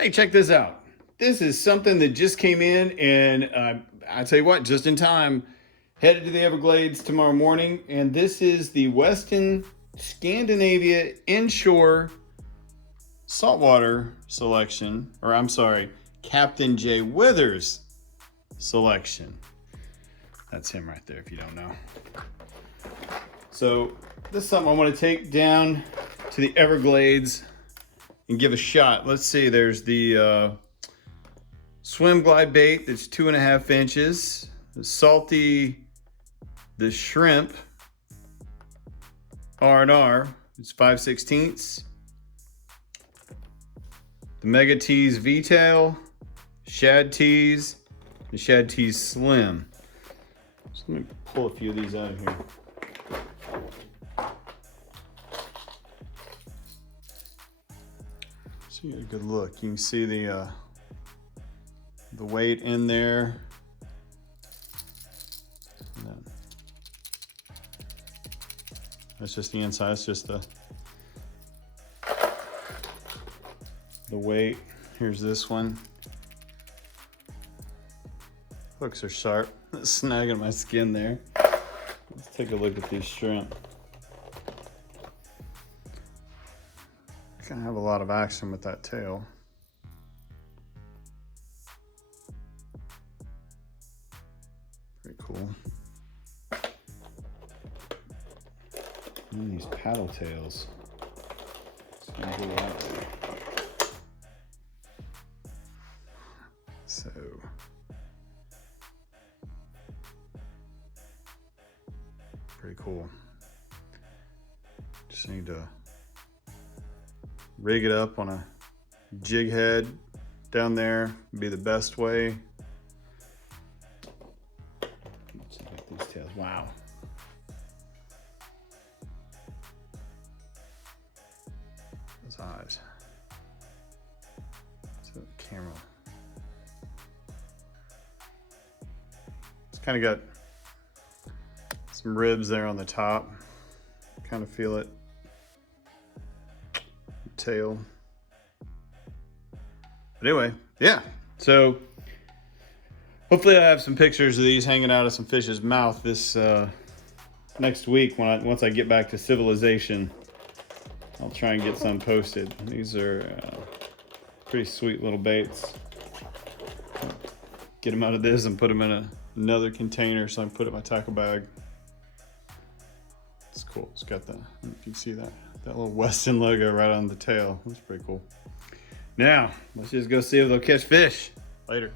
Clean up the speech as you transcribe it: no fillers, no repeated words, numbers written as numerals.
Hey, check this out. This is something that just came in, and I tell you what, just in time, headed to the Everglades tomorrow morning. And this is the Westin Scandinavia Inshore Saltwater selection, or I'm sorry, Captain Jay Withers selection. That's him right there, if you don't know. So this is something I want to take down to the Everglades and give a shot. Let's see, there's the swim glide bait that's 2.5 inches. The salty, the shrimp R&R, it's 5/16. The Mega Tees V-tail, Shad Tees, and Shad Tees Slim. So let me pull a few of these out of here. So you get a good look. You can see the weight in there. That's just the inside. It's just the weight. Here's this one. Hooks are sharp. It's snagging my skin there. Let's take a look at these shrimp. Gonna have a lot of action with that tail. Pretty cool. And these paddle tails. So pretty cool. Just need to rig it up on a jig head down there, be the best way. Check out these tails. Wow. Those eyes. So the camera. It's kind of got some ribs there on the top. Kind of feel it. Tail. But anyway, yeah. So hopefully I have some pictures of these hanging out of some fish's mouth this next week once I get back to civilization. I'll try and get some posted. These are pretty sweet little baits. Get them out of this and put them in another container so I can put it in my tackle bag. It's cool. It's got the, I don't know if you can see that little Westin logo right on the tail. That's pretty cool. Now, let's just go see if they'll catch fish. Later.